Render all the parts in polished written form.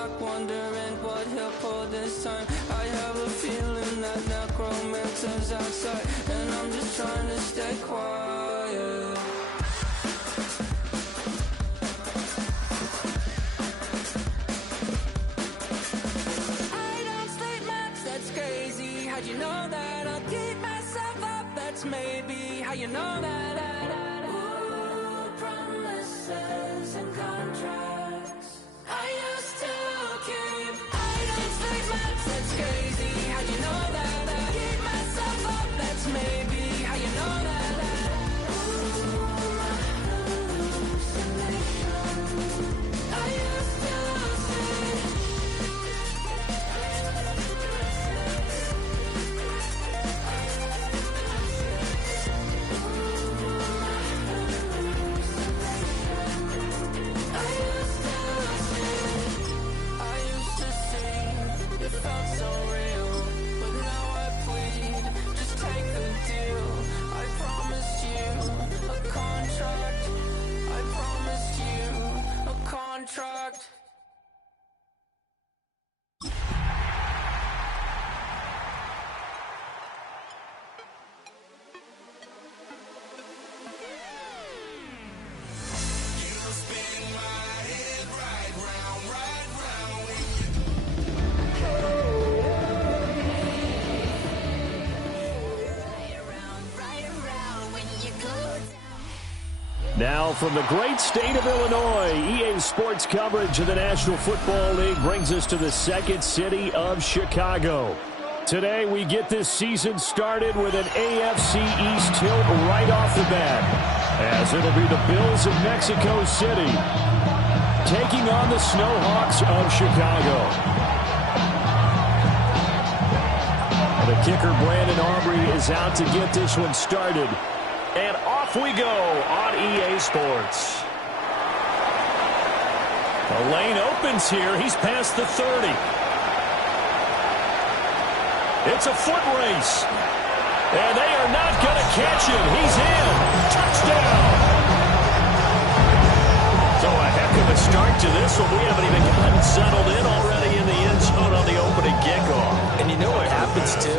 clock, wondering what he'll pull this time. I have a feeling that necromancer's outside, and I'm just trying to stay quiet. I don't sleep much, that's crazy. How'd you know that? I'll keep myself up, that's maybe how you know that. Ooh, promises and contracts I used to keep. I don't sleep much, that's crazy. How'd you know that? I'll keep myself up, that's maybe how you know that. Ooh, my hallucination I used to see. It felt so real, but now I plead, just take the deal. I promised you a contract. I promised you a contract. Now from the great state of Illinois, EA Sports coverage of the National Football League brings us to the second city of Chicago. Today we get this season started with an AFC East tilt right off the bat, as it'll be the Bills of Mexico City taking on the Snowhawks of Chicago. The kicker, Brandon Aubrey, is out to get this one started. And off we go on EA Sports. The lane opens here. He's past the 30. It's a foot race. And they are not going to catch him. He's in. Touchdown. So a heck of a start to this one. We haven't even gotten settled in already in the end zone on the opening kickoff. And you know what happens, too?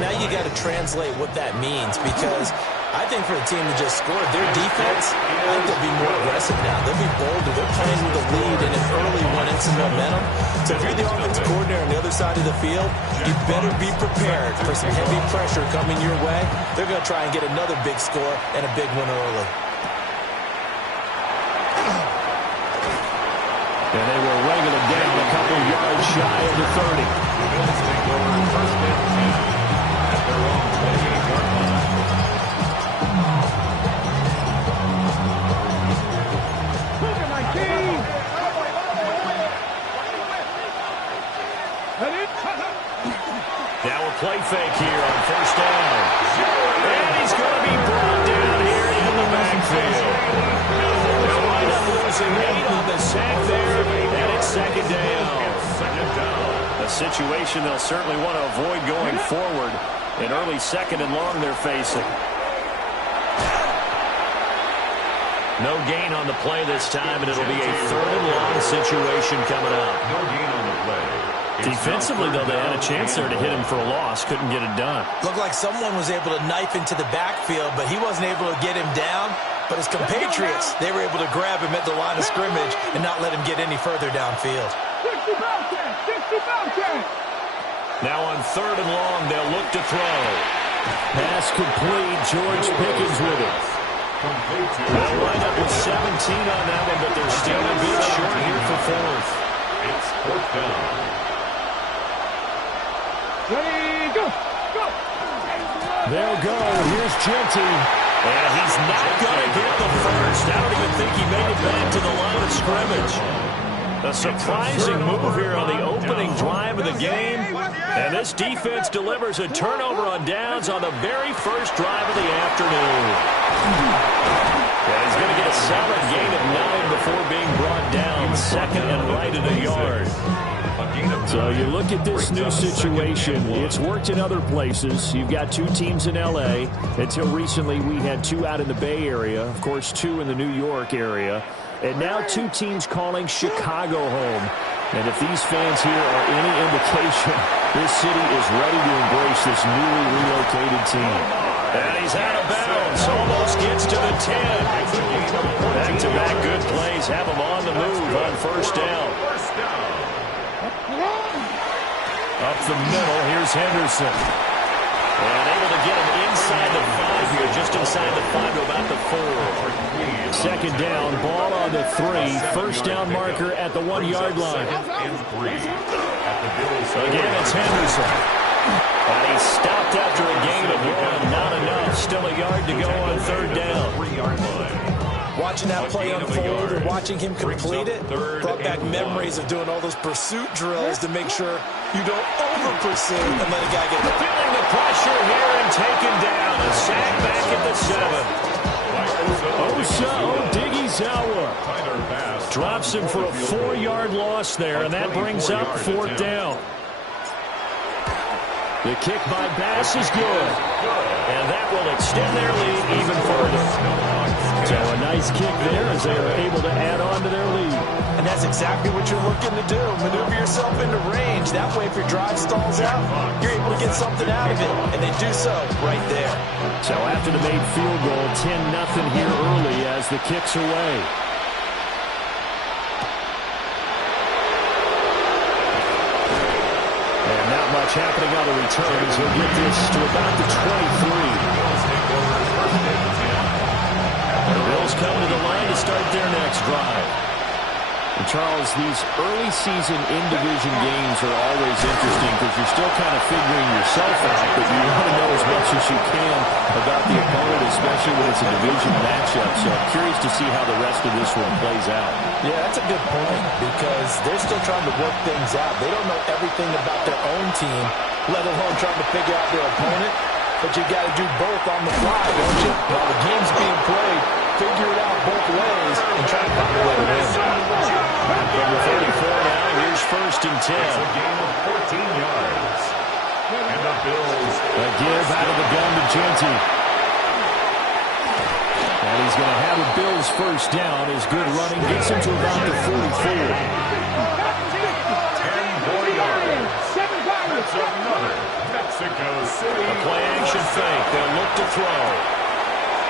Now you got to translate what that means, because I think for the team to just score, their defense, I think they'll be more aggressive now. They'll be bolder. They're playing with a lead and an early one and some momentum. So if you're the offensive coordinator on the other side of the field, you better be prepared for some heavy pressure coming your way. They're going to try and get another big score and a big one early. And they will wrangle him down a couple yards shy of the 30. First and 10 at their own 28-yard line. Now a play fake here on first down. And he's going to be brought down here in the backfield. They'll wind up losing 8 on the sack there, and it's second down. A situation they'll certainly want to avoid going forward. An early second and long they're facing. No gain on the play this time, and it'll be a third and long situation coming up. No gain on the play. Defensively, though, they had a chance there to hit him for a loss. Couldn't get it done. Looked like someone was able to knife into the backfield, but he wasn't able to get him down. But his compatriots, they were able to grab him at the line of scrimmage and not let him get any further downfield. Now on third and long, they'll look to throw. Pass complete. George Pickens with it. They'll line up with 17 on that one, but they're still a bit short here for fourth. It's fourth down. Ready, go, go. They'll go. Here's Genty. And he's not going to get the first. I don't even think he made it back to the line of scrimmage. A surprising move here on the opening drive of the game. And this defense delivers a turnover on downs on the very first drive of the afternoon. And he's going to get a solid gain of 9 before being brought down. Second and right at a yard. So you look at this new situation. It's worked in other places. You've got 2 teams in L.A. Until recently, we had 2 out in the Bay Area. Of course, 2 in the New York area. And now 2 teams calling Chicago home. And if these fans here are any indication, this city is ready to embrace this newly relocated team. And he's out of bounds. Almost gets to the 10. Back-to-back good plays have him on the move on first down. Up the middle, here's Henderson. And able to get him inside the 5 here, just inside the 5 to about the 4. Second down, ball on the 3. First down marker at the 1-yard line. Again, it's Henderson. And he's stopped after a gain of 1. Not enough. Still a yard to go on third down. 3-yard line. Watching that play unfold and watching him complete it brought back memories of doing all those pursuit drills to make sure you don't over-pursue and let a guy get the Feeling the pressure here and taken down. A sack back at the 7. Osa Odighizuwa drops him for a 4-yard loss there, and that brings up fourth down. The kick by Bass is good, and that will extend their lead even further. So a nice kick there as they are able to add on to their lead. And that's exactly what you're looking to do. Maneuver yourself into range. That way, if your drive stalls out, you're able to get something out of it. And they do so right there. So after the made field goal, 10-0 here early as the kick's away. And not much happening on the returns. He'll get this to about the 23. The Bills come to the line to start their next drive. And Charles, these early season in-division games are always interesting because you're still kind of figuring yourself out, but you want to know as much as you can about the opponent, especially when it's a division matchup. So I'm curious to see how the rest of this one plays out. Yeah, that's a good point because they're still trying to work things out. They don't know everything about their own team, let alone trying to figure out their opponent. But you got to do both on the fly, don't you? While the game's being played, figure it out both ways and try to find a way to win. From the 34 now, here's first and 10. It's a gain of 14 yards. And the Bills. A give out of the gun to Genty. And he's going to have a Bills first down. His good running gets him to about the 44. 10 more yards. That's another Mexico City. A play action fake. They'll look to throw.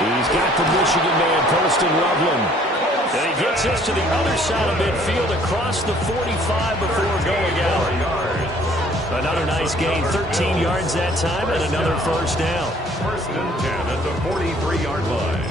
He's got the Michigan man posting Loveland. And he gets us to the other side of midfield across the 45 before going out. Another nice gain, 13 yards that time, and another first down. First and 10 at the 43-yard line.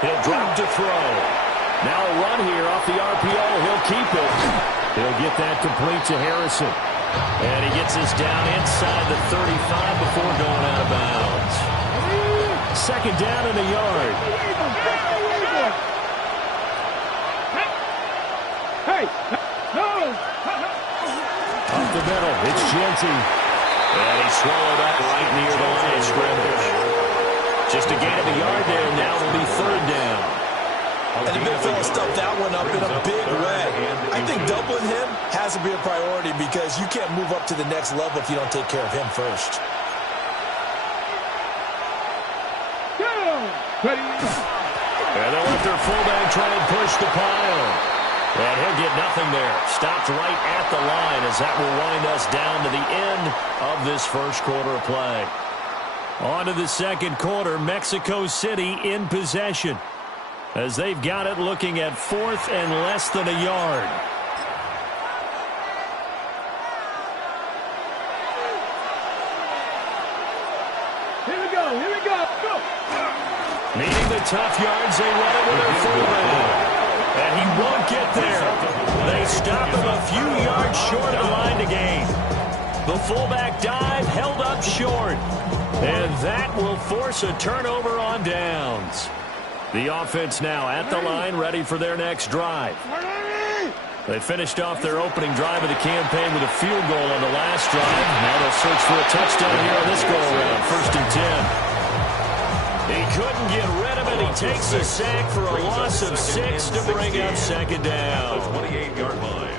He'll drop to throw. Now a run here off the RPO. He'll keep it. He'll get that complete to Harrison. And he gets us down inside the 35 before going out of bounds. Second down in the yard. Up the middle, it's Genty. And he swallowed up right near the line of scrimmage. Just a gain of a yard there. Now will be third down. And the big fella stuffed that one up in a big way. I think doubling him has to be a priority because you can't move up to the next level if you don't take care of him first. And they'll let their fullback try and push the pile. And he'll get nothing there. Stopped right at the line as that will wind us down to the end of this first quarter of play. On to the second quarter, Mexico City in possession as they've got it looking at fourth and less than a yard. Here we go, go! Needing the tough yards, they run it with their fullback. And he won't get there. They stop him a few yards short of the line to gain. The fullback dive held up short. And that will force a turnover on downs. The offense now at the line, ready for their next drive. They finished off their opening drive of the campaign with a field goal on the last drive. Now they'll search for a touchdown here on this go-around. First and 10. He couldn't get rid of it. He takes a sack for a loss of 6 to bring up second down. The 28-yard line.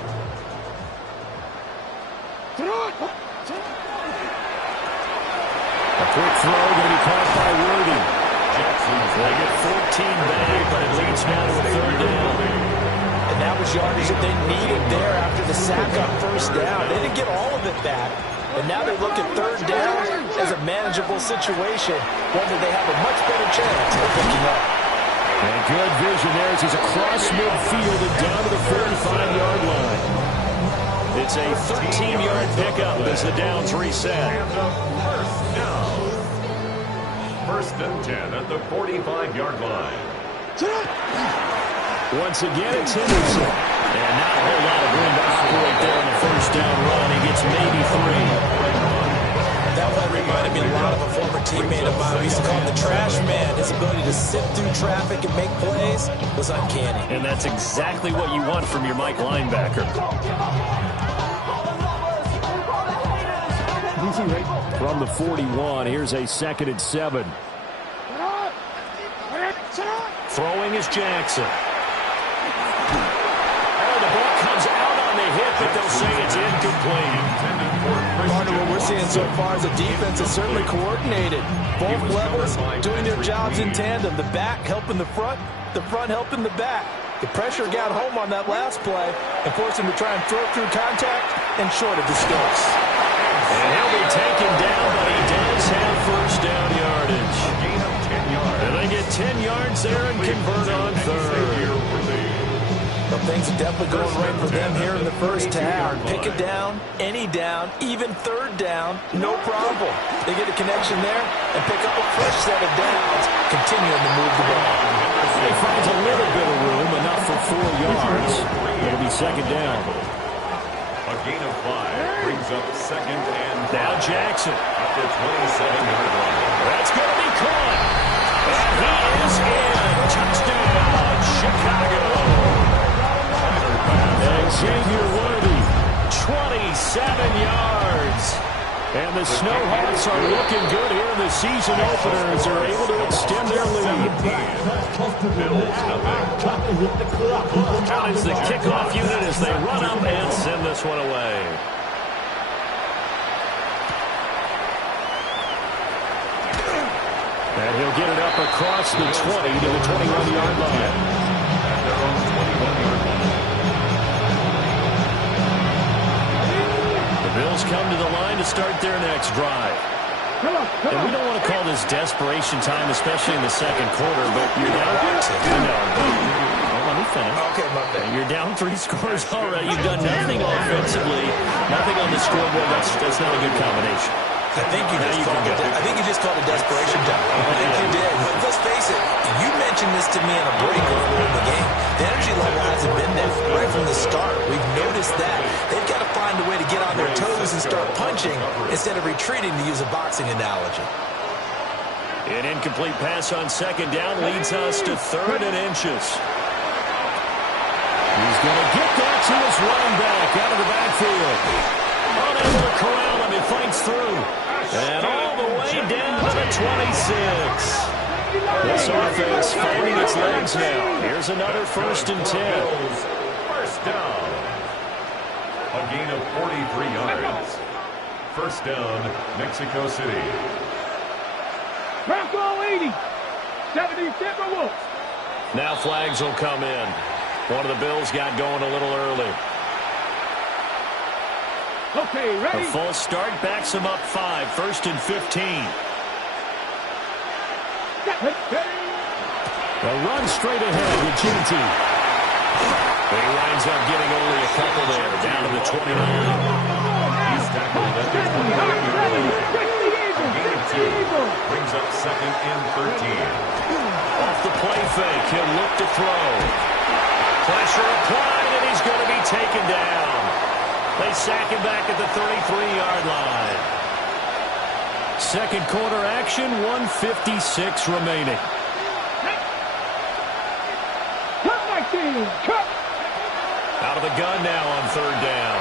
A quick throw going to be caught by Worthy. They get 14 back, but it leads now to a third down. And that was yardage that they needed there after the sack on first down. They didn't get all of it back. And now they look at third down as a manageable situation, one that they have a much better chance of picking up. And good vision there as he's across midfield and down to the 45-yard line. It's a 13-yard pickup as the downs reset. First and 10 at the 45-yard line. Once again, it's Henderson. And not a whole lot of room to operate there on the first down run. He gets maybe 3. That one reminded me a lot of a former teammate of mine. We used to call him the trash man. His ability to sift through traffic and make plays was uncanny. And that's exactly what you want from your Mike linebacker. From the 41, here's a 2nd and 7. Throwing is Jackson. Oh, the ball comes out on the hit, but they'll say it's incomplete. Partner, what we're seeing so far is a defense is certainly coordinated. Both levels doing their jobs in tandem. The back helping the front helping the back. The pressure got home on that last play and forced him to try and throw through contact and short of the sticks. And he'll be taken down, but he does have first down yardage. And they get 10 yards there and convert on third. Well, things are definitely going right for them here in the first half. Pick it down, any down, even third down, no problem. They get a connection there and pick up a fresh set of downs, continuing to move the ball. He finds a little bit of room, enough for 4 yards. It'll be second down. A gain of 5 brings up second and 5. Now Jackson. At the 27-yard line. That's going to be caught. And he is in. Touchdown, Chicago. Xavier Worthy, 27 yards. And the Snowhawks are looking good here in the season opener as they're able to extend their lead. Out is the kickoff unit as they run up and send this one away. And he'll get it up across the 20 to the 21-yard line. At their own 21-yard line. The Bills come to the line to start their next drive. And we don't want to call this desperation time, especially in the second quarter, but you're down. Let me finish. Okay, my bad. You're down 3 scores already. You've done nothing offensively, nothing on the scoreboard. That's not a good combination. I think you just called it desperation time. I think you did. But let's face it, you mentioned this to me in a break earlier in the game. The energy level hasn't been there right from the start. We've noticed that. They've got to find a way to get on their toes and start punching instead of retreating, to use a boxing analogy. An incomplete pass on second down leads us to 3rd and inches. He's going to get that to his running back out of the backfield. Unable to corral him. He fights through. And all the way down to the 26. This offense finding its legs now. Here's another 1st and 10. First down. A gain of 43 yards. First down, Mexico City. Bronco 80. 70 Timberwolves. Now flags will come in. One of the Bills got going a little early. Okay, ready? A false start backs him up 5. 1st and 15. A run straight ahead with Ginty. He winds up getting only a couple there, down to the 29. He's tackled at the 29-yard line. A gain of 2 brings up second and 13. Off the play fake, he'll look to throw. Pressure applied, and he's going to be taken down. They sack him back at the 33-yard line. Second quarter action, 1:56 remaining. Cut my team. Cut. Out of the gun now on 3rd down.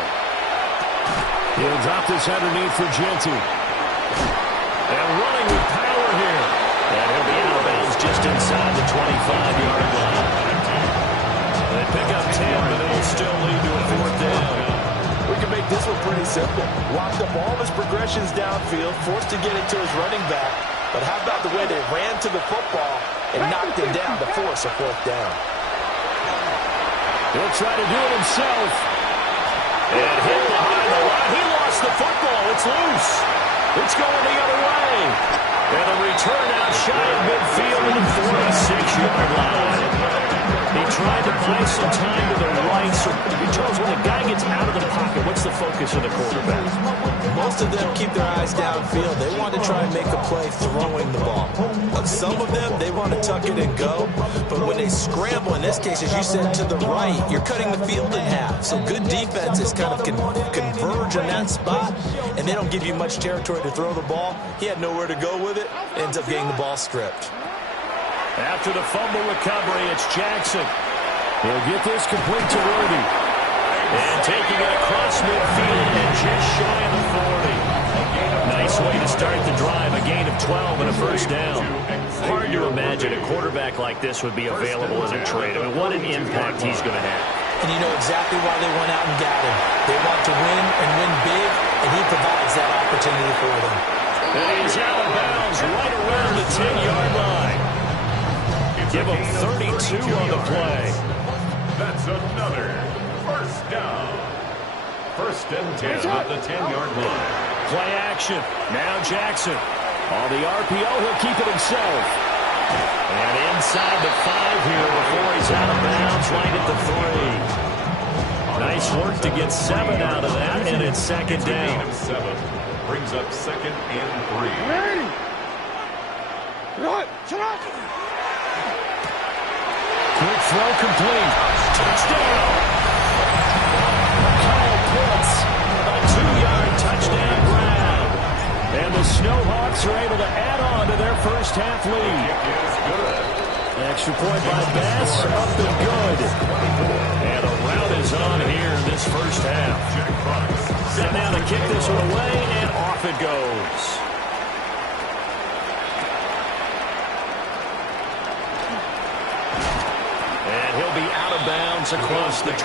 He'll drop this underneath for Ginty. And running with power here. And he'll be out of bounds just inside the 25-yard line. They pick up 10, but it'll still lead to a 4th down. We can make this one pretty simple. Locked up all his progressions downfield, forced to get it to his running back. But how about the way they ran to the football and knocked him down to force a fourth down? He'll try to do it himself. And hit behind the line. He lost the football. It's loose. It's going the other way. And a return out shy of midfield to the 46-yard line. He tried to buy some time to the right. So, Charles, when a guy gets out of the pocket, what's the focus of the quarterback? Most of them keep their eyes downfield. They want to try and make a play throwing the ball. Some of them, they want to tuck it and go. But when they scramble, in this case, as you said, to the right, you're cutting the field in half. So good defenses kind of converge in that spot, and they don't give you much territory to throw the ball. He had nowhere to go with it. Ends up getting the ball stripped. After the fumble recovery, it's Jackson. He'll get this complete to Worthy. And taking it across midfield and just shy of the 40. Nice way to start the drive. A gain of 12 and a first down. Hard to imagine a quarterback like this would be available in a trade. I mean, what an impact he's going to have. And you know exactly why they went out and got him. They want to win and win big, and he provides that opportunity for them. And he's out of bounds right around the 10-yard line. Give him 32 on the play. That's another first down. First and 10 at the 10-yard line. Play action. Now Jackson. On the RPO, he'll keep it himself. And inside the 5 here before he's out of bounds, right at the 3. Nice work to get 7 out of that, and it's second down. 7 brings up second and 3. Ready? Shut up! Quick throw complete. Touchdown. Kyle Pitts, a 2-yard touchdown grab. And the Snowhawks are able to add on to their first half lead. Extra point by Bass, up and good. And a rout is on here this first half. Set now to kick this one away, and off it goes. And he'll be out of bounds across the 25.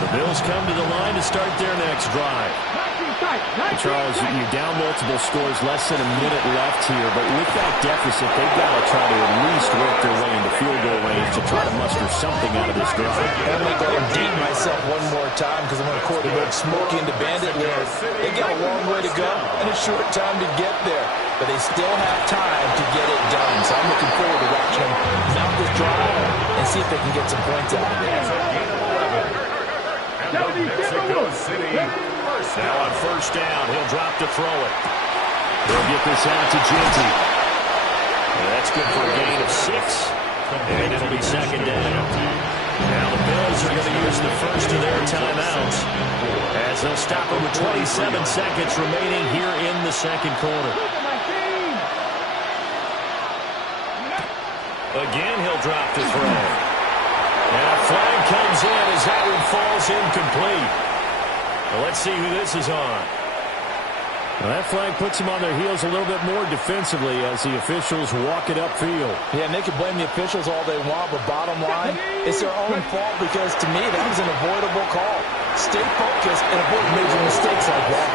The Bills come to the line to start their next drive. Charles, you're down multiple scores, less than a minute left here, but with that deficit, they've got to try to at least work their way into field goal range to try to muster something out of this drive. I'm going to go and date myself one more time because I'm going to quarterback Smokey into Bandit Land. They got a long way to go and a short time to get there, but they still have time to get it done. So I'm looking forward to watching them mount this drive and see if they can get some points out of it. Mexico City. Now on first down, he'll drop to throw it. They'll get this out to Ginty. That's good for a gain of 6. And it'll be second down. Now the Bills are going to use the first of their timeouts as they'll stop it with 27 seconds remaining here in the second quarter. Again, he'll drop to throw. And a flag comes in as that one falls incomplete. Well, let's see who this is on. Well, that flag puts them on their heels a little bit more defensively as the officials walk it upfield. Yeah, and they can blame the officials all they want, but bottom line, it's their own fault because, to me, that was an avoidable call. Stay focused and avoid major mistakes like that.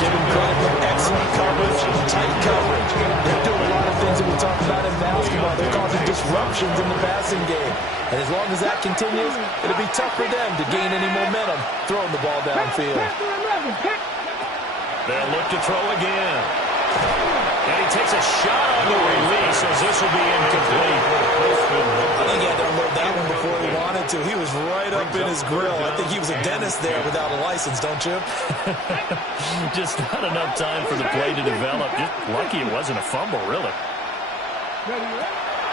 Give them credit for excellent coverage, tight coverage. They're doing a lot of things that we talk about in basketball. They're causing disruptions in the passing game. And as long as that continues, it'll be tough for them to gain any momentum throwing the ball downfield. They'll look to throw again. And he takes a shot on the release as this will be incomplete. I think he had to unload that one before he wanted to. He was right up in his grill. I think he was a dentist there without a license, don't you? Just not enough time for the play to develop. Just lucky it wasn't a fumble, really.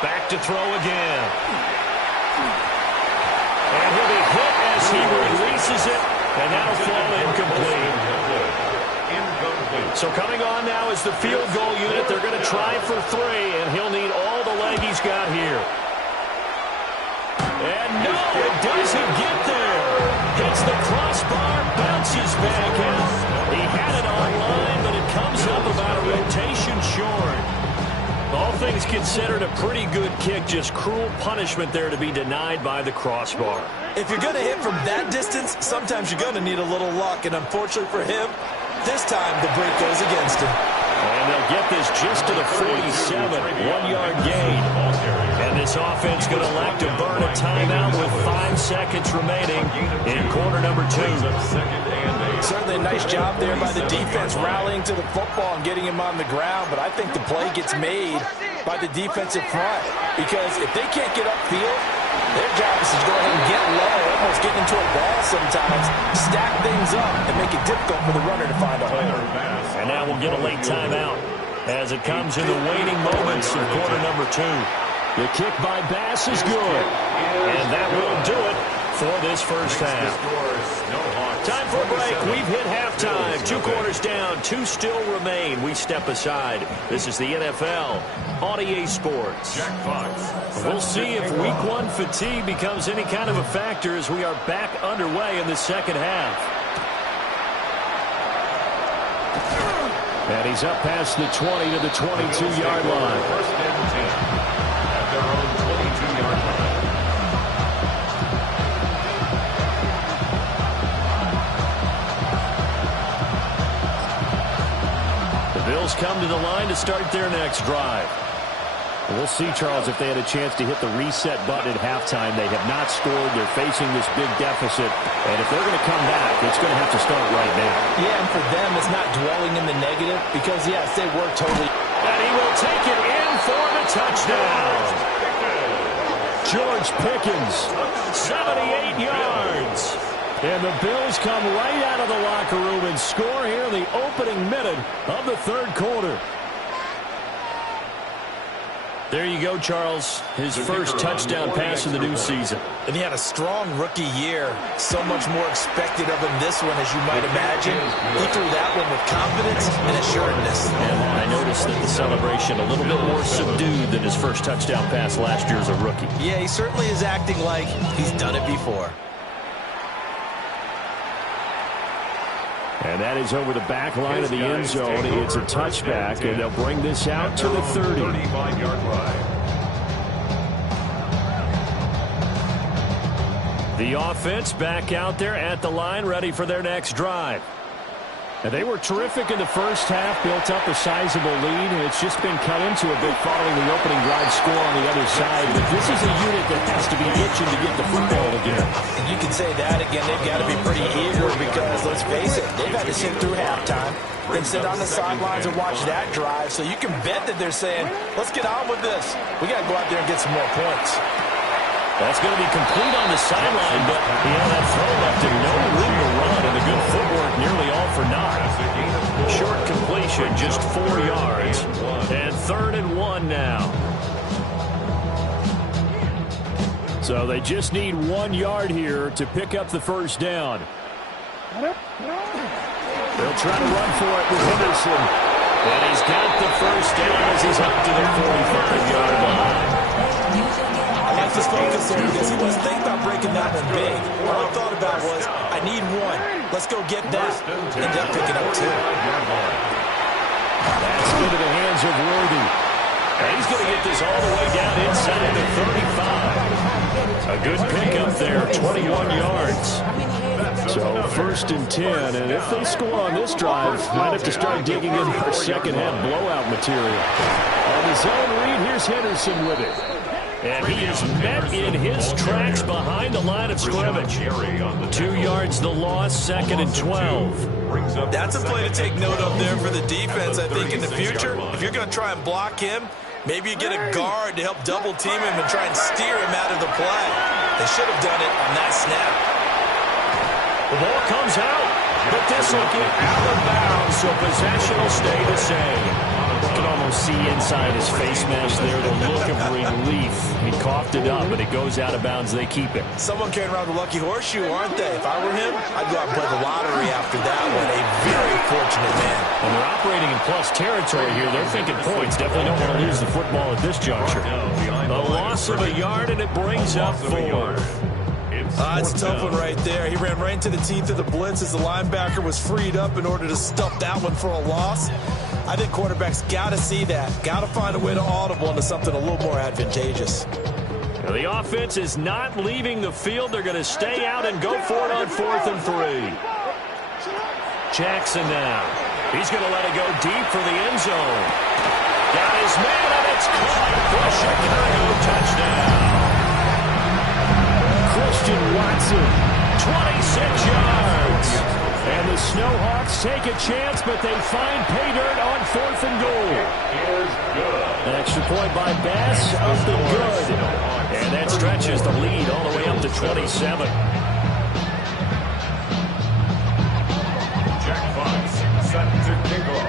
Back to throw again. And he'll be hit as he releases it. And that'll fall incomplete. So coming on now is the field goal unit. They're going to try for 3, and he'll need all the leg he's got here. And no, it doesn't get there. Hits the crossbar, bounces back out. He had it online, but it comes up about a rotation short. All things Vikings considered a pretty good kick, just cruel punishment there to be denied by the crossbar. If you're going to hit from that distance, sometimes you're going to need a little luck, and unfortunately for him, this time the break goes against him. And they'll get this just to the 47, 1-yard gain. And this offense going to elect to burn a timeout with 5 seconds remaining in quarter number 2. Certainly a nice job there by the defense rallying to the football and getting him on the ground, but I think the play gets made by the defensive front because if they can't get upfield, their job is to go ahead and get low, almost get into a ball sometimes, stack things up, and make it difficult for the runner to find a hole. And now we'll get a late timeout as it comes in the waning moments of quarter number 2. The kick by Bass is good. And that will do it for this first half. Time for a break. We've hit halftime. 2 quarters down. 2 still remain. We step aside. This is the NFL on EA Sports. We'll see if week 1 fatigue becomes any kind of a factor as we are back underway in the second half. And he's up past the 20 to the 22-yard line. First and 10 at their own 22-yard line. The Bills come to the line to start their next drive. We'll see, Charles, if they had a chance to hit the reset button at halftime. They have not scored. They're facing this big deficit. And if they're going to come back, it's going to have to start right now. Yeah, and for them, it's not dwelling in the negative because, yes, they were totally... And he will take it in for the touchdown. George Pickens, 78 yards. And the Bills come right out of the locker room and score here in the opening minute of the third quarter. There you go, Charles. His first touchdown pass of the new season. And he had a strong rookie year. So much more expected of him this one, as you might imagine. He threw that one with confidence and assuredness. And I noticed that the celebration a little bit more subdued than his first touchdown pass last year as a rookie. Yeah, he certainly is acting like he's done it before. And that is over the back line of the end zone. It's a touchback, and they'll bring this out to the 30. 35-yard line. The offense back out there at the line, ready for their next drive. And they were terrific in the first half, built up a sizable lead, and it's just been cut into a bit following the opening drive score on the other side. But this is a unit that has to be itching to get the football again. And you can say that again. They've got to be pretty eager because, let's face it, they've had to sit through halftime and sit on the sidelines and watch that drive. So you can bet that they're saying, let's get on with this. We got to go out there and get some more points. That's going to be complete on the sideline, but that throw left him no room to run, and the good footwork nearly all for naught. Short completion, just 4 yards, and 3rd and 1 now. So they just need 1 yard here to pick up the first down. They'll try to run for it with Henderson. And he's got the first down as he's up to the 45-yard line. I like his focus there because he was thinking about breaking that one big. All I thought about was, I need 1. Let's go get that. Ended up picking up 2. That's into the hands of Worthy. And he's going to get this all the way down inside the 35. A good pickup there, 21 yards. So 1st and 10, and if they score on this drive, might have to start digging in for second half blowout material. On the zone read, here's Henderson with it. And he is met in his tracks behind the line of scrimmage. 2 yards the loss, 2nd and 12. That's a play to take note of there for the defense. I think in the future, if you're going to try and block him, maybe you get a guard to help double team him and try and steer him out of the play. They should have done it on that snap. The ball comes out, but this will get out of bounds, so possession will stay the same. You can almost see inside his face mask there the look of relief. He coughed it up, but it goes out of bounds. They keep it. Someone carrying around the lucky horseshoe, aren't they? If I were him, I'd go out and play the lottery after that one. A very fortunate man. And they're operating in plus territory here. They're thinking points. Definitely don't want to lose the football at this juncture. A loss of a yard, and it brings up 4. It's a tough one right there. He ran right into the teeth of the blitz as the linebacker was freed up in order to stuff that one for a loss. I think quarterbacks got to see that. Got to find a way to audible into something a little more advantageous. The offense is not leaving the field. They're going to stay out and go for it on 4th and 3. Jackson now. He's going to let it go deep for the end zone. Got his man, and it's caught for Chicago. Touchdown. Christian Watson, 26 yards. And the Snowhawks take a chance, but they find pay dirt on 4th and goal. An extra point by Bass, up and good. And that stretches the lead all the way up to 27.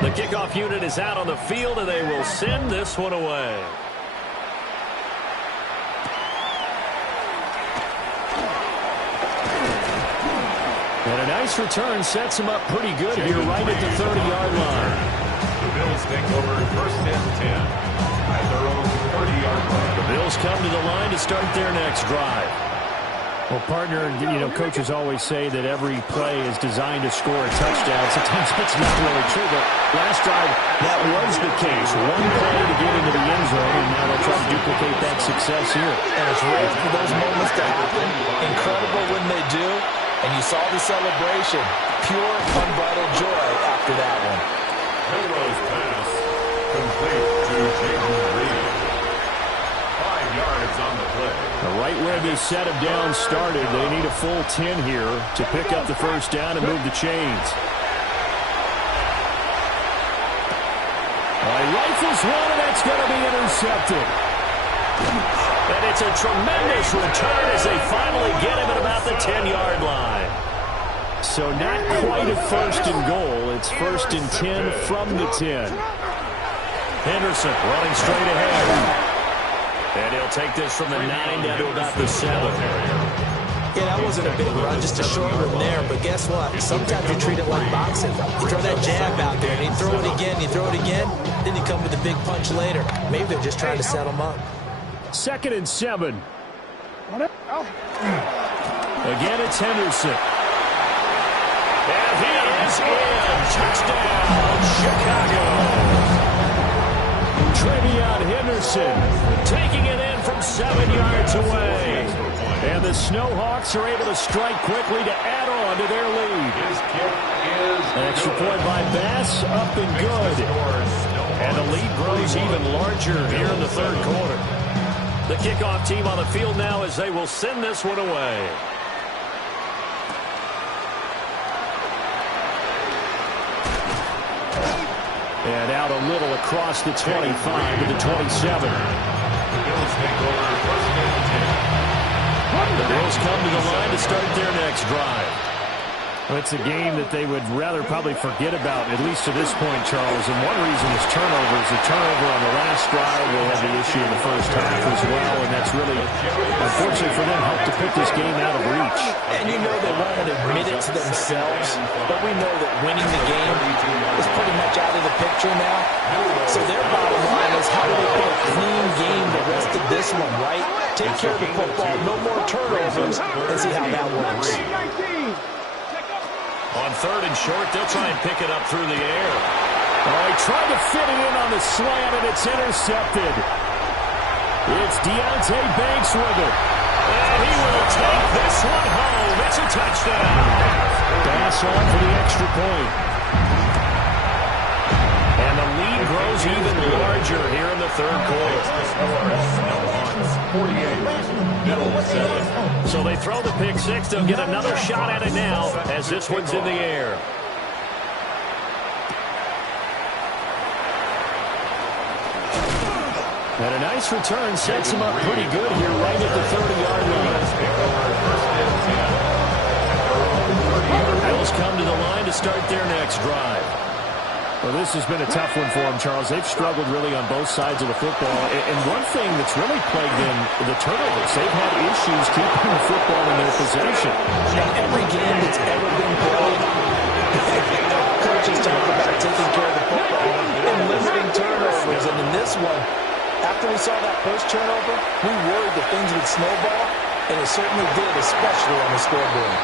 The kickoff unit is out on the field, and they will send this one away. And a nice return sets him up pretty good here right at the 30-yard line. The Bills take over 1st and 10 at their own 30-yard line. The Bills come to the line to start their next drive. Well, partner, coaches always say that every play is designed to score a touchdown. Sometimes that's not really true, but last drive, that was the case. One play to get into the end zone, and now they'll try to duplicate that success here. And it's rare for those moments to happen. Incredible when they do. And you saw the celebration. Pure, unbridled joy after that one. Milrose pass complete to Jayden Reed. 5 yards on the play. Right where this set of down started, they need a full 10 here to pick up the first down and move the chains. Rifles one, and that's going to be intercepted. And it's a tremendous return as they finally get him at about the 10-yard line. So not quite a 1st and goal. It's 1st and 10 from the 10. Henderson running straight ahead. And he'll take this from the 9 down to about the 7. Yeah, that wasn't a big run, just a short one there. But guess what? Sometimes you treat it like boxing. You throw that jab out there, and you throw it again, then you come with a big punch later. Maybe they're just trying to set him up. 2nd and 7. Again, it's Henderson. And he is in. Touchdown, Chicago. Trevion Henderson taking it in from 7 yards away. And the Snowhawks are able to strike quickly to add on to their lead. An extra point by Bass, up and good. And the lead grows even larger here in the 3rd quarter. The kickoff team on the field now as they will send this one away. And out a little across the 25 to the 27. The Bills take over 1st and 10. The Bills come to the line to start their next drive. Well, it's a game that they would rather probably forget about, at least to this point, Charles. And one reason is turnovers. The turnover on the last drive, they had the issue in the first half as well. And that's really, unfortunately for them, helped to put this game out of reach. And you know they won't admit it to themselves, but we know that winning the game is pretty much out of the picture now. So their bottom line is how do they play a clean game the rest of this one, right? Take care of the football, no more turnovers, and see how that works. On 3rd and short, they'll try and pick it up through the air. Oh, he tried to fit it in on the slant, and it's intercepted. It's Deonte Banks with it. And he will take this one home. It's a touchdown. Bass on for the extra point. And the lead grows even larger here in the 3rd quarter. 48. So they throw the pick 6. They'll get another shot at it now as this one's in the air. And a nice return sets him up pretty good here right at the 30-yard line. Bills come to the line to start their next drive. Well, this has been a tough one for them, Charles. They've struggled really on both sides of the football. And one thing that's really plagued them, the turnovers. They've had issues keeping the football in their possession. In every game that's ever been played, coaches talk about taking care of the football and limiting turnovers. And in this one, after we saw that first turnover, we worried that things would snowball, and it certainly did, especially on the scoreboard.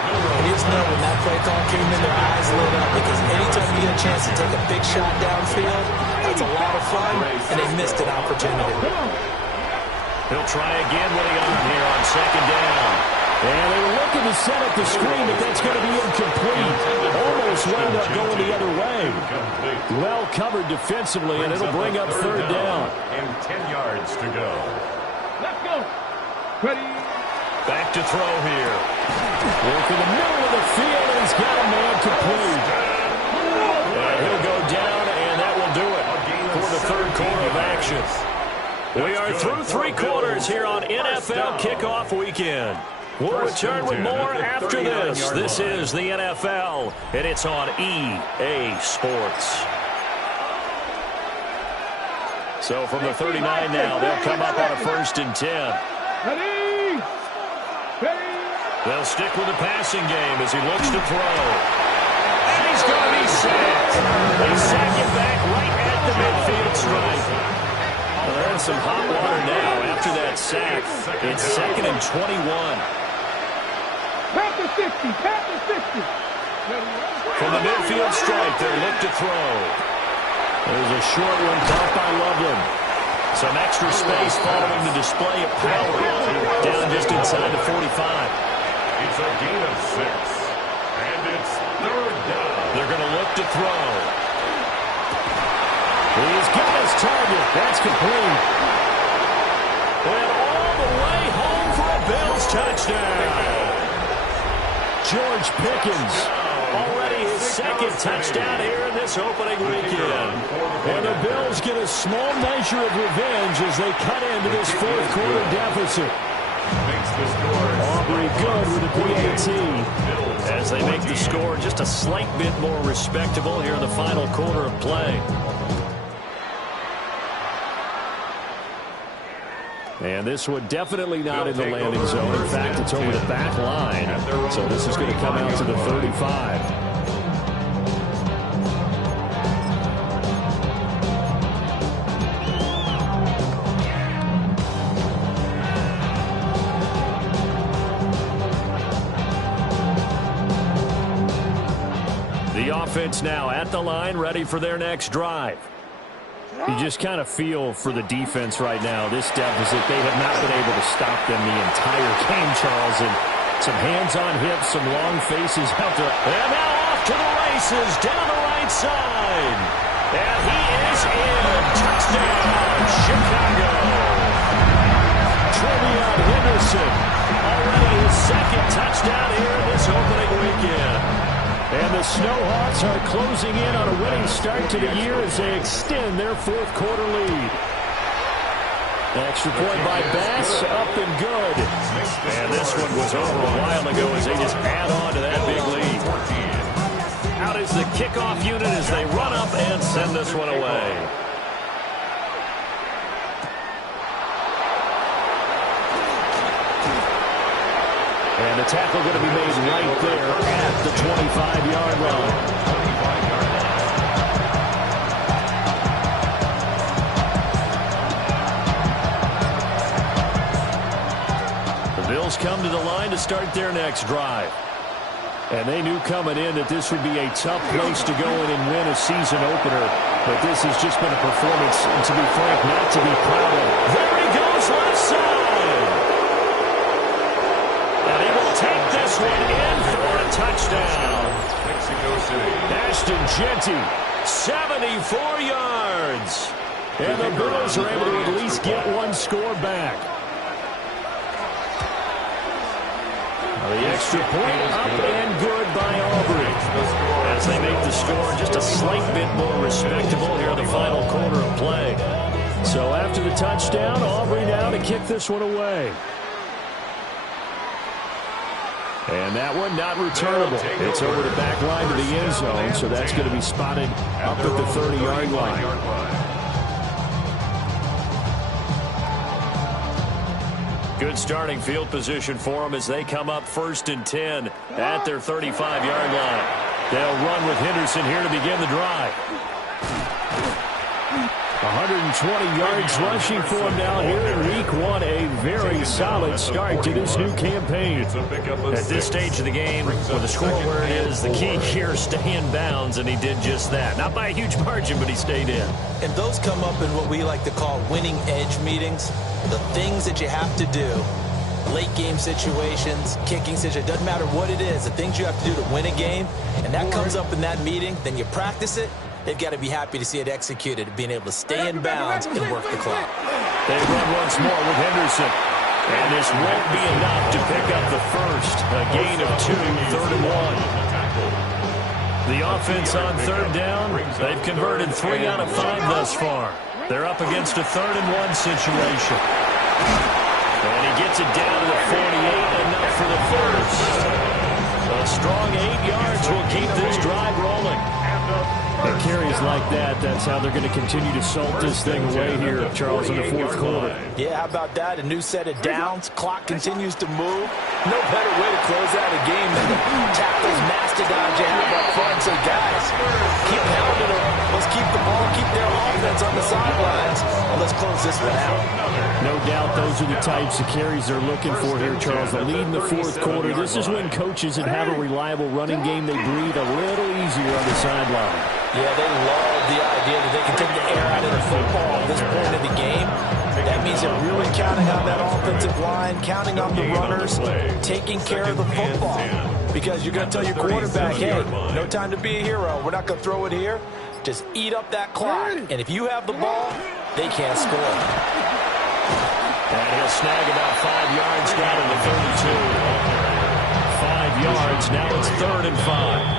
And you just know when that play call came in, their eyes lit up, because anytime you get a chance to take a big shot downfield, that's a lot of fun, and they missed an opportunity. He'll try again with it on here on second down. And they were looking to set up the screen, but that's going to be incomplete. Almost wound up going the other way. Well covered defensively, and it'll bring up third down. And 10 yards to go. Let's go. Ready. Back to throw here. Working the middle of the field, and he's got a man complete. And he'll go down, and that will do it for the third quarter of action. We are through three quarters here on NFL Kickoff Weekend. We'll return with more after this. This is the NFL, and it's on EA Sports. So from the 39 now, they'll come up on a 1st and 10. Ready. Ready. They'll stick with the passing game as he looks to throw. And he's going to be sacked. They sack him back right at the midfield stripe. Well, they're in some hot water now after that sack. It's 2nd and 21. Pat the 60. Pat the 60. From the midfield stripe, they look to throw. There's a short one caught by Loveland. Some extra space following the display of power. Down just inside the 45. It's a gain of 6. And it's third down. They're going to look to throw. He's got his target. That's complete. And all the way home for a Bills touchdown. George Pickens, already his 2nd touchdown here in this opening weekend. And the Bills get a small measure of revenge as they cut into this 4th quarter deficit. Makes the score. Aubrey good with a PAT. As they make the score just a slight bit more respectable here in the final quarter of play. And this one definitely not in the landing zone. In fact, it's over the back line. So this is going to come out to the 35. The offense now at the line, ready for their next drive. You just kind of feel for the defense right now, this deficit. They have not been able to stop them the entire game, Charles. And some hands on hips, some long faces out there. And now off to the races, down the right side. And he is in. Touchdown, Chicago. Trevion Henderson. Already his 2nd touchdown here in this opening weekend. And the Snowhawks are closing in on a winning start to the year as they extend their 4th quarter lead. Extra point by Bass, up and good. And this one was over a while ago as they just add on to that big lead. Out is the kickoff unit as they run up and send this one away. And the tackle going to be made right there at the 25-yard line. The Bills come to the line to start their next drive. And they knew coming in that this would be a tough place to go in and win a season opener. But this has just been a performance, and to be frank, not to be proud of. There he goes left side. And he will take this one in for a touchdown. Mexico City. Ashton Jeanty, 74 yards. And the Bills are able to at least get one score back. The extra point up and good by Aubrey. As they make the score just a slight bit more respectable here in the final quarter of play. So after the touchdown, Aubrey now to kick this one away. And that one not returnable. It's over the back line to the end zone, so that's going to be spotted up at the 30-yard line. Good starting field position for them as they come up 1st and 10 at their 35-yard line. They'll run with Henderson here to begin the drive. 120 yards rushing for him now here in Week 1. A very solid start to this new campaign. At this stage of the game, with the score where it is, the key here is stay in bounds, and he did just that. Not by a huge margin, but he stayed in. And those come up in what we like to call winning edge meetings. The things that you have to do, late game situations, kicking situations, doesn't matter what it is, the things you have to do to win a game, and that comes up in that meeting, then you practice it. They've got to be happy to see it executed, being able to stay in bounds and work the clock. They run once more with Henderson. And this won't be enough to pick up the first. A gain of 2, 3rd and 1. The offense on 3rd down, they've converted 3 out of 5 thus far. They're up against a 3rd and 1 situation. And he gets it down to the 48, enough for the first. A strong 8 yards will keep this drive rolling. And carries like that, that's how they're going to continue to salt this thing away here, Charles, in the 4th quarter. Yeah, how about that? A new set of downs. Clock continues to move. No better way to close out a game than to tap those mastodons you have up front. So, guys, keep pounding them. Let's keep the ball, keep their offense on the sidelines, and let's close this one out. No doubt those are the types of carries they're looking for here, Charles. The lead in the 4th quarter. This is when coaches that have a reliable running game, they breathe a little easier on the sideline. Yeah, they love the idea that they can take the air out of the football at this point of the game. That means they're really counting on that offensive line, counting on the runners, taking care of the football. Because you're going to tell your quarterback, hey, no time to be a hero. We're not going to throw it here. Just eat up that clock. And if you have the ball, they can't score. And he'll snag about 5 yards down to the 32. 5 yards, now it's 3rd and 5.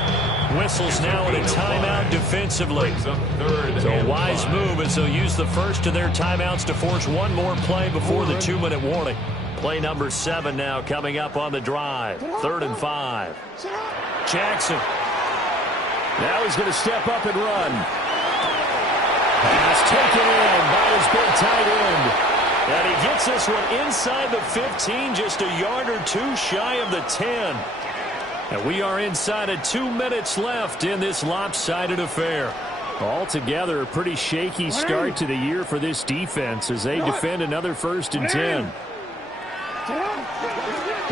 Whistles now in a timeout defensively. So a wise move as they'll use the first of their timeouts to force one more play before the 2-minute warning. Play number 7 now coming up on the drive. 3rd and 5. Jackson. Now he's going to step up and run. Pass taken in by his big tight end. And he gets this one inside the 15, just a yard or 2 shy of the 10. And we are inside of 2 minutes left in this lopsided affair. Altogether, a pretty shaky start to the year for this defense as they defend another 1st and 10.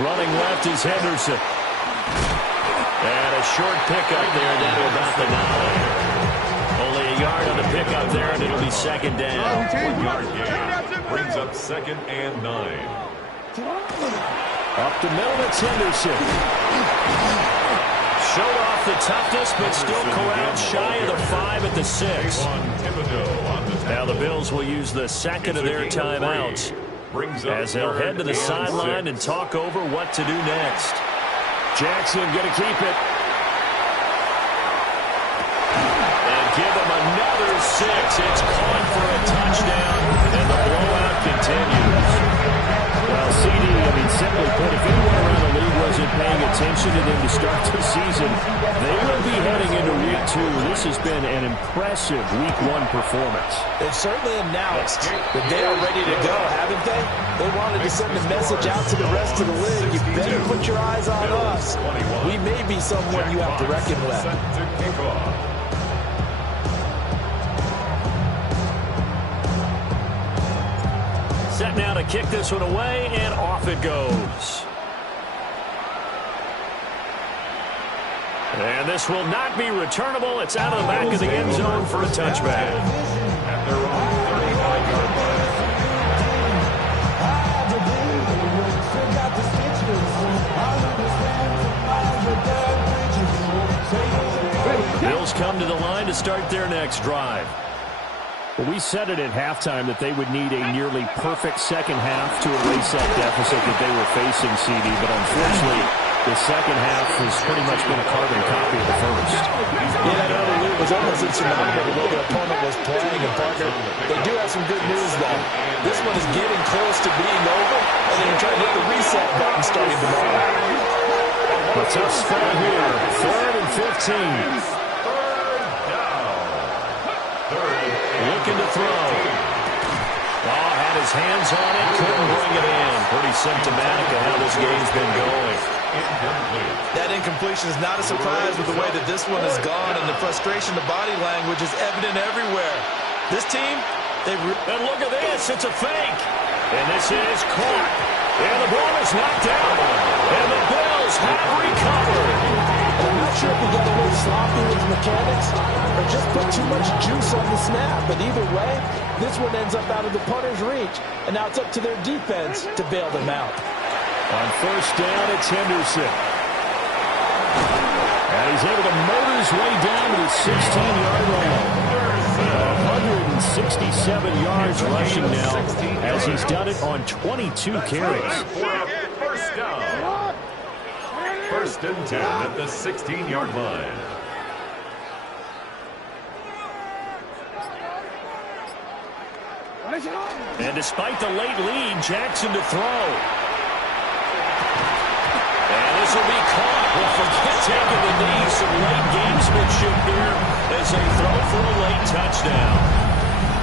Running left is Henderson. And a short pickup there down to about the 9. Only a yard on the pickup there, and it'll be 2nd down. 1-yard gain brings up 2nd and 9. Up the middle, it's Henderson. Showed off the toughness, but still corralled shy of the 5 at the 6. Now the Bills will use the 2nd of their timeouts as they'll head to the sideline and talk over what to do next. Jackson going to keep it. And give them another 6. It's caught for a touchdown, and the blowout continues. Well, CD, simply put, if anyone around the league wasn't paying attention to them to start the season, they will be heading into Week 2. This has been an impressive Week 1 performance. They've certainly announced that they are ready to go, haven't they? They wanted to send a message out to the rest of the league. You better put your eyes on us. We may be someone you have to reckon with. Set now to kick this one away, and off it goes. And this will not be returnable. It's out of the back of the end zone for a touchback. At their own 35-yard line. Bills come to the line to start their next drive. Well, we said it at halftime that they would need a nearly perfect second half to erase that deficit that they were facing, CD. But unfortunately, the second half has pretty much been a carbon copy of the first. Yeah, that early lead was almost insurmountable the way the opponent was playing. And, partner, they do have some good news, though. This one is getting close to being over, and they're trying to hit the reset button starting tomorrow. A tough spot here. 3rd and 15. Looking to throw. Oh, had his hands on it, couldn't bring it in. Pretty symptomatic of how this game's been going. That incompletion is not a surprise with the way that this one has gone, and the frustration, the body language is evident everywhere. This team, and look at this. It's a fake. And this is caught. And the ball is knocked down. And the Bills have recovered. I'm not sure if he got a little sloppy with the mechanics or just put too much juice on the snap. But either way, this one ends up out of the punter's reach. And now it's up to their defense to bail them out. On first down, it's Henderson. And he's able to motor his way down to the 16-yard line. 167 yards rushing now as he's done it on 22 carries. First down. First and 10 at the 16-yard line. And despite the late lead, Jackson to throw. And this will be caught. Well, forget taking the knee. Some late gamesmanship here as they throw for a late touchdown.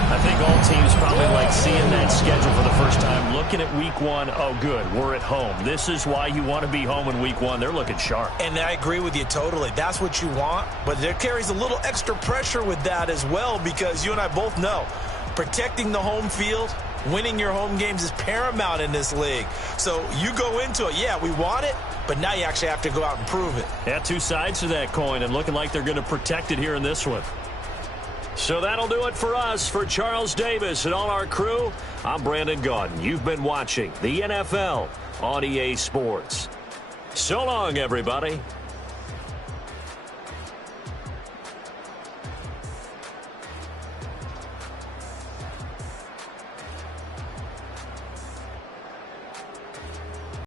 I think all teams probably like seeing that schedule for the first time. Looking at week one, oh, good, we're at home. This is why you want to be home in week one. They're looking sharp. And I agree with you totally. That's what you want. But there carries a little extra pressure with that as well because you and I both know protecting the home field, winning your home games is paramount in this league. So you go into it, yeah, we want it, but now you actually have to go out and prove it. Yeah, two sides to that coin and looking like they're going to protect it here in this one. So that'll do it for us. For Charles Davis and all our crew, I'm Brandon Gaudin. You've been watching the NFL on EA Sports. So long, everybody.